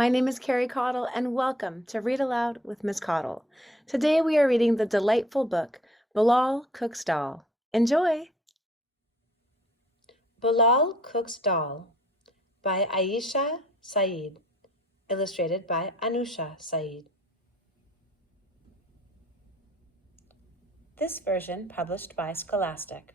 my name is Carrie Caudle, and welcome to Read Aloud with Miss Caudle. Today we are reading the delightful book, Bilal Cooks Daal. Enjoy! Bilal Cooks Daal by Aisha Saeed, illustrated by Anoosha Syed. This version published by Scholastic.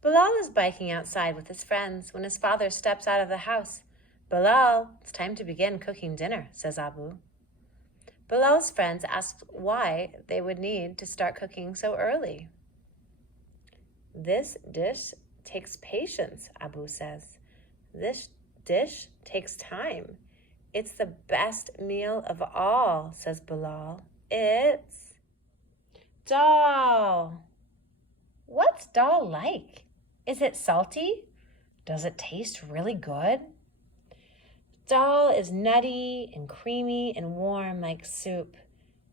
Bilal is biking outside with his friends when his father steps out of the house. "Bilal, it's time to begin cooking dinner," says Abu. Bilal's friends asked why they would need to start cooking so early. "This dish takes patience," Abu says. "This dish takes time. It's the best meal of all," says Bilal. "It's dal." "What's dal like? Is it salty? Does it taste really good?" "Dal is nutty and creamy and warm like soup.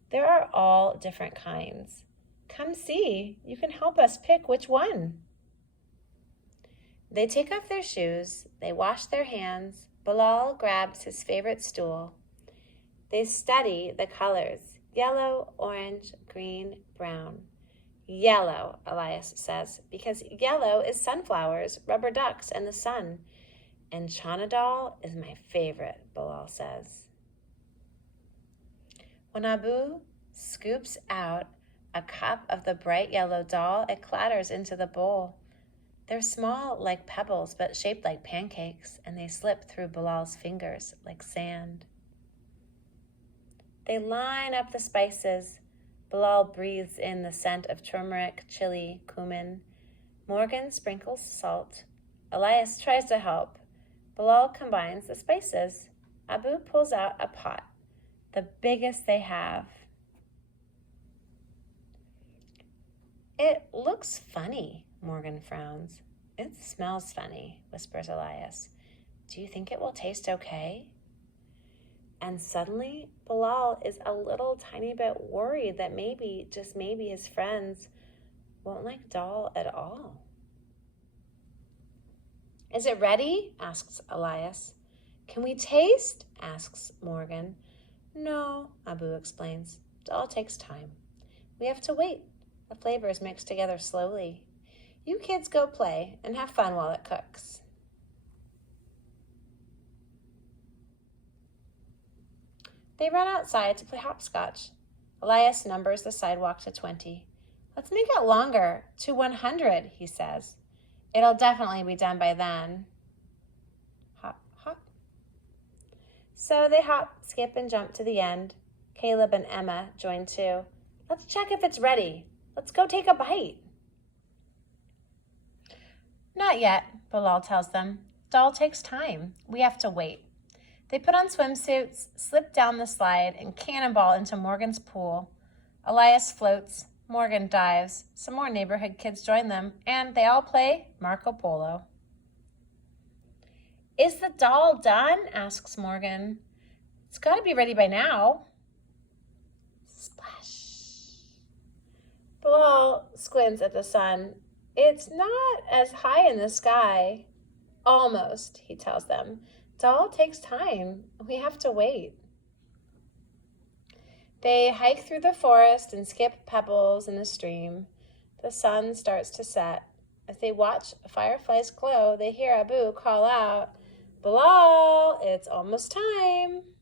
There are all different kinds. Come see, you can help us pick which one." They take off their shoes, they wash their hands. Bilal grabs his favorite stool. They study the colors: yellow, orange, green, brown. "Yellow," Elias says, "because yellow is sunflowers, rubber ducks, and the sun. And chana dal is my favorite," Bilal says. When Abu scoops out a cup of the bright yellow dal, it clatters into the bowl. They're small like pebbles, but shaped like pancakes, and they slip through Bilal's fingers like sand. They line up the spices. Bilal breathes in the scent of turmeric, chili, cumin. Morgan sprinkles salt. Elias tries to help. Bilal combines the spices. Abu pulls out a pot, the biggest they have. "It looks funny," Morgan frowns. "It smells funny," whispers Elias. "Do you think it will taste okay?" And suddenly, Bilal is a little tiny bit worried that maybe, just maybe, his friends won't like dal at all. "Is it ready?" asks Elias. "Can we taste?" asks Morgan. "No," Abu explains. "Dal takes time. We have to wait. The flavors mix together slowly. You kids go play and have fun while it cooks." They run outside to play hopscotch. Elias numbers the sidewalk to 20. "Let's make it longer, to 100, he says. "It'll definitely be done by then." Hop, hop. So they hop, skip, and jump to the end. Caleb and Emma join too. "Let's check if it's ready. Let's go take a bite." "Not yet," Bilal tells them. "Dal takes time. We have to wait." They put on swimsuits, slip down the slide, and cannonball into Morgan's pool. Elias floats. Morgan dives. Some more neighborhood kids join them, and they all play Marco Polo. "Is the dal done?" asks Morgan. "It's got to be ready by now." Splash. Bilal squints at the sun. "It's not as high in the sky." "Almost," he tells them. "Dal takes time. We have to wait." They hike through the forest and skip pebbles in a stream. The sun starts to set. As they watch fireflies glow, they hear Abu call out, "Bilal, it's almost time."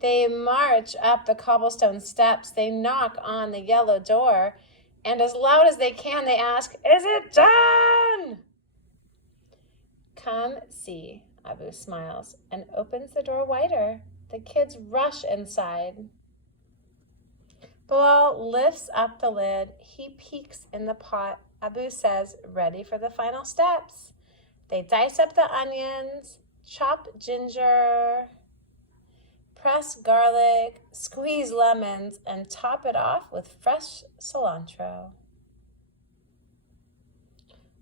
They march up the cobblestone steps. They knock on the yellow door, and as loud as they can, they ask, "Is it done?" "Come see," Abu smiles and opens the door wider. The kids rush inside. Bilal lifts up the lid. He peeks in the pot. Abu says, "Ready for the final steps." They dice up the onions, chop ginger, press garlic, squeeze lemons, and top it off with fresh cilantro.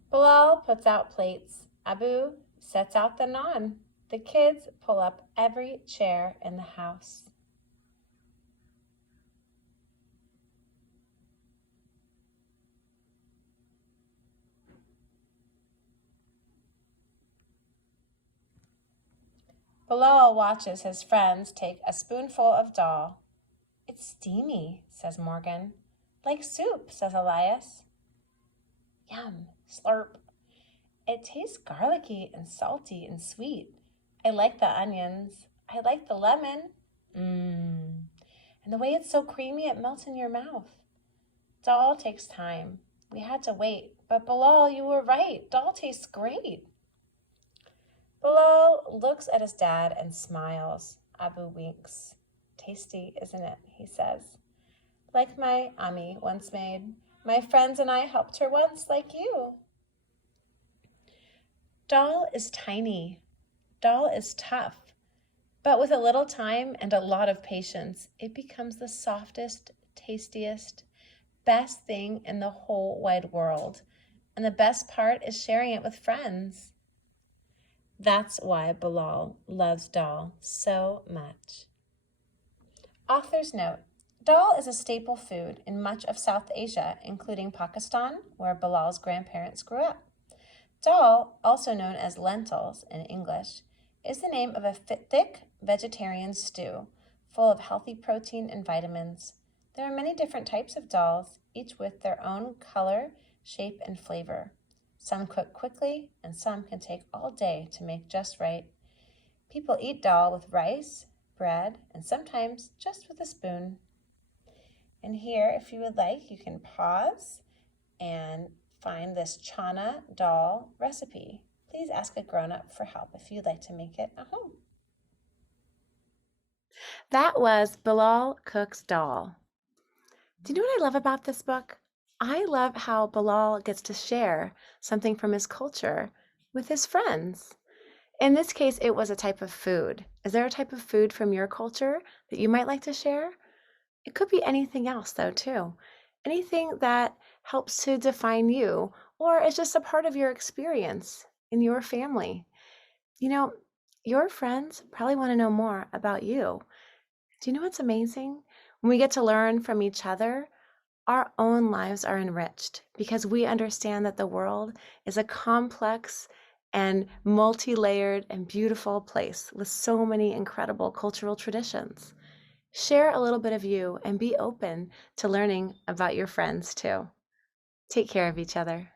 Bilal puts out plates. Abu sets out the naan. The kids pull up every chair in the house. Bilal watches his friends take a spoonful of dal. It's steamy, says Morgan. Like soup, says Elias. Yum, slurp. It tastes garlicky and salty and sweet. I like the onions. I like the lemon. Mmm. And the way it's so creamy, it melts in your mouth. Dal takes time. We had to wait. But Bilal, you were right. Dal tastes great. Bilal looks at his dad and smiles. Abu winks. Tasty, isn't it? He says. Like my Ami once made. My friends and I helped her once, like you. Dal is tiny. Dal is tough. But with a little time and a lot of patience, it becomes the softest, tastiest, best thing in the whole wide world. And the best part is sharing it with friends. That's why Bilal loves dal so much. Author's note. Dal is a staple food in much of South Asia, including Pakistan, where Bilal's grandparents grew up. Dal, also known as lentils in English, is the name of a thick vegetarian stew full of healthy protein and vitamins. There are many different types of dals, each with their own color, shape, and flavor. Some cook quickly, and some can take all day to make just right. People eat dal with rice, bread, and sometimes just with a spoon. And here, if you would like, you can pause and find this chana dal recipe. Please ask a grown-up for help if you'd like to make it at home. That was Bilal Cooks Daal. Do you know what I love about this book? I love how Bilal gets to share something from his culture with his friends. In this case, it was a type of food. Is there a type of food from your culture that you might like to share? It could be anything else, though, too. Anything that helps to define you or is just a part of your experience in your family. You know, your friends probably want to know more about you. Do you know what's amazing? When we get to learn from each other, our own lives are enriched because we understand that the world is a complex and multi-layered and beautiful place with so many incredible cultural traditions. Share a little bit of you and be open to learning about your friends too. Take care of each other.